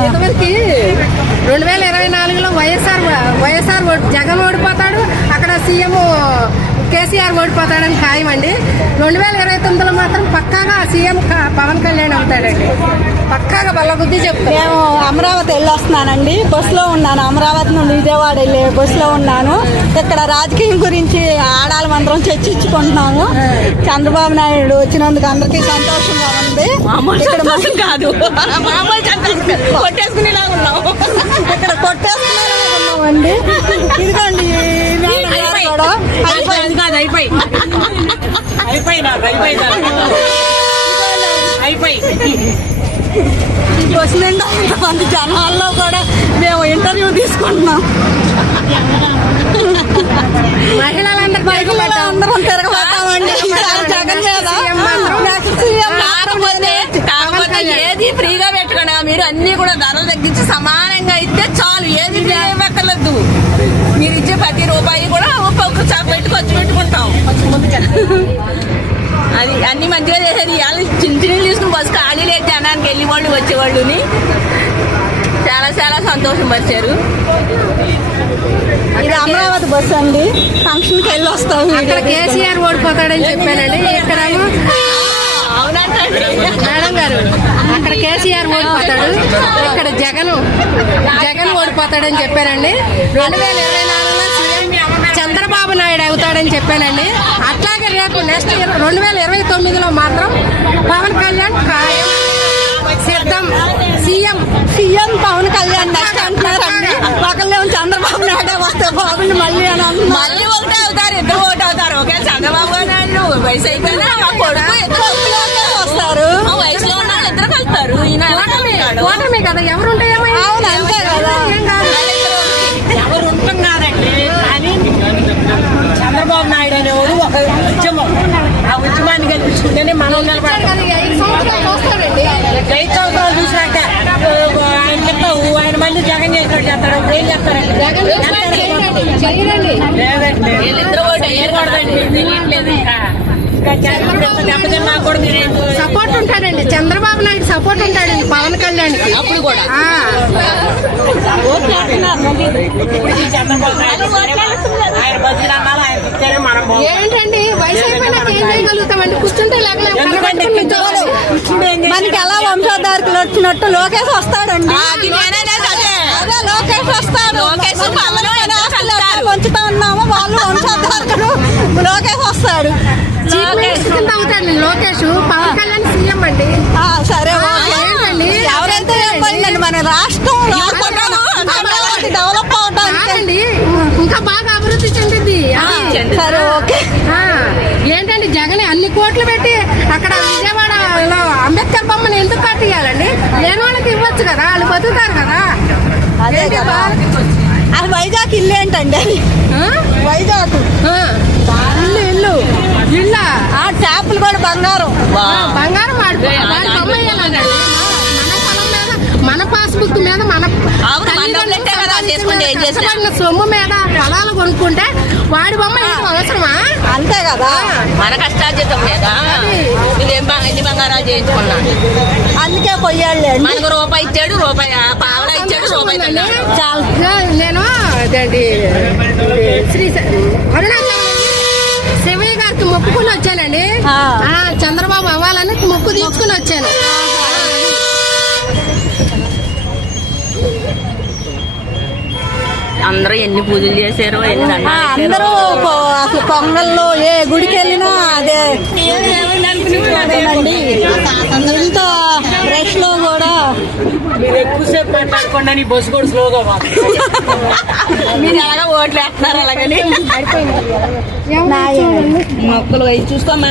ఇంతవరకు రెండు వేల ఇరవై నాలుగులో వైఎస్ఆర్ వైఎస్ఆర్ ఓడి- జగన్ ఓడిపోతాడు అక్కడ సీఎం కేసీఆర్ ఓడిపోతాడని ఖాయం అండి రెండు వేల ఇరవై తొమ్మిదిలో మాత్రం పక్కాగా సీఎం పవన్ కళ్యాణ్ అవుతాడండి. పక్కాగా బల్ల బుద్ధి చెప్తాను. మేము అమరావతి వస్తున్నానండి. బస్సులో ఉన్నాను. అమరావతి నుండి విజయవాడ వెళ్ళే బస్సులో ఉన్నాను. ఇక్కడ రాజకీయం గురించి ఆడాలి మందరం చర్చించుకుంటున్నాము. చంద్రబాబు నాయుడు వచ్చినందుకు అందరికీ సంతోషంగా ఉంది. ఇక్కడ కాదు. మామూలు సంతోషం కొట్టేసుకునేలా ఉన్నాం ఇక్కడ కొట్టేస్తున్నారని ఉన్నామండి ఇదిగోండి అయిపోయి. అయిపోయి అయిపోయి. బస్సు నిండా ఇంతమంది జనాల్లో కూడా మేము ఇంటర్వ్యూ తీసుకుంటున్నాం. మహిళలందరూ తిరగబడతామండి జగన్ మీద. ఏది ఫ్రీగా పెట్టకుండా మీరు అన్ని కూడా ధరలు తగ్గించి సమానంగా ఇస్తే చాలు. ఏది పెట్టలేదు మీరు ఇచ్చే ప్రతి రూపాయి కూడా ఒక్కొక్కసారి పెట్టి ఖర్చు పెట్టుకుంటాం. అది అన్ని మంచిగా చేశారు వెళ్ళి వాళ్ళు వచ్చేవాళ్ళుని చాలా చాలా సంతోషం పరిచారు ఇది అమరావతి బస్సు అండి. ఫంక్షన్కి వెళ్ళి వస్తాం అక్కడ కేసీఆర్ ఓడిపోతాడని చెప్పానండి. అవునంటండి మేడం గారు అక్కడ కేసీఆర్ ఓడిపోతాడు. ఇక్కడ జగన్ జగన్ ఓడిపోతాడని చెప్పానండి రెండు వేల ఇరవై నాలుగులో చంద్రబాబు నాయుడు అవుతాడని చెప్పానండి. అట్లాగే రేపు నెక్స్ట్ రెండు వేల ఇరవై తొమ్మిదిలో మాత్రం పవన్ కళ్యాణ్ ఖాయం సిద్ధం. CM. CM Pawan Kalyan next అంటున్నారండి ఒకళ్ళేమో చంద్రబాబు నాయుడు వస్తే బాగుంది మళ్ళీ అని అంటున్నారు మళ్ళీ ఒకటే అవుతారు ఇద్దరు ఒకటి అవుతారు. ఒకే చంద్రబాబు నాయుడు వయసు అయిపోయినా మా కొడుకు ఇద్దరు వస్తారు. వయసులో ఉన్న వాళ్ళు ఇద్దరు కలుపుతారు ఈయన ఎలా కలుపుతాడు? ఓటమి కదా. ఎవరుంటే ఏమైంది? అవును అంతే కదా. ఎవరు ఉంటాం కాదండి కానీ చంద్రబాబు నాయుడు అనేవాడు ఒక ఉద్యమం. ఆ ఉద్యమాన్ని గెలిపించుకుంటేనే మనం నిలబడాలి సపోర్ట్ ఉంటాడండి. చంద్రబాబు నాయుడు సపోర్ట్ ఉంటాడండి పవన్ కళ్యాణ్ అప్పుడు కూడా. ఏంటండి? వయసు అయిపోయినాక ఏం చేయగలుగుతామండి? కూర్చుంటే మనకి ఎలా వంశోద్ధారకులు వచ్చినట్టు లోకేష్ వస్తాడండి. కింద అవుతాడండి లోకేష్. పవన్ కళ్యాణ్ సీఎం అండి. సరే? ఎవరైతే చెప్పండి మన రాష్ట్రం డెవలప్ కాదండి. ఇంకా బాగా అభివృద్ధి చెందింది. సరే ఓకే. ఏంటండి జగన్ అన్ని కోట్లు పెట్టి అక్కడ విజయవాడలో అంబేద్కర్ బొమ్మను ఎందుకు కట్టియాలండి లేని వాళ్ళకి ఇవ్వచ్చు కదా వాళ్ళు బతుకుతారు కదా. అదే కదా? అది వైజాగ్ ఇల్లు ఏంటండి అది ఆ? వైజాగ్ ఆ, ఇల్లు ఇల్లు ఇళ్ళ ఆ చేపలు కూడా బంగారం. బంగారం. మన పాస్బుక్ మీద మన సొమ్ము మీద పొలాలు కొనుక్కుంటే వాడి బొమ్మ అవసరమా? అంతే కదా. మన కష్టార్జితం మీద బా- ఎన్ని బంగారాలు చేయించుకున్నాను అందుకే పొయ్యాళ్ళే మనకు రూపాయి ఇచ్చాడు రూపాయి ఆ పావలా ఇచ్చాడు రూపాయి చాలా నేను అదేంటి శ్రీ అరుణాచలం వచ్చానండి. చంద్రబాబు అవ్వాలని మొక్కు తీసుకుని వచ్చాను. అందరూ ఎన్ని పూజలు చేశారు ఎన్ని అందరూ అసలు పొంగల్లో ఏ గుడికి వెళ్ళినా అదే మాట్లాడకుండా నీ బస్సు కూడా స్లోగా. మీరు ఎలాగ ఓట్లు వేస్తున్నారు అలాగని. మొక్కలు అవి చూసుకోమ్మా